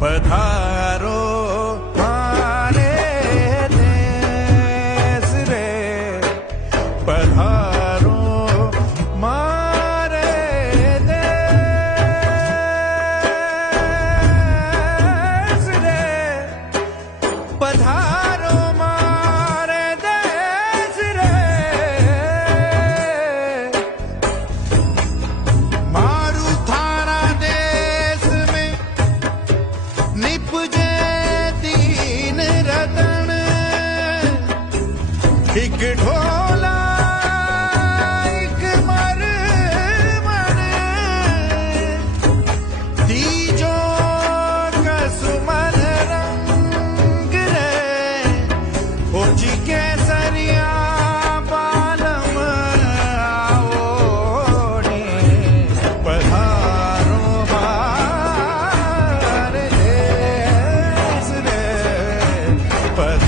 पधारो मारे देश रे, पधारो मारे देश रे, पधारो मारे देश रे। मारू थारा देश में निपजे दीन रतन, एक ढोला एक मरमर, तीजो कसुमन रंग रे, ओजी केसरिया बालम आओने, पधारो मारे देश रे, पधारो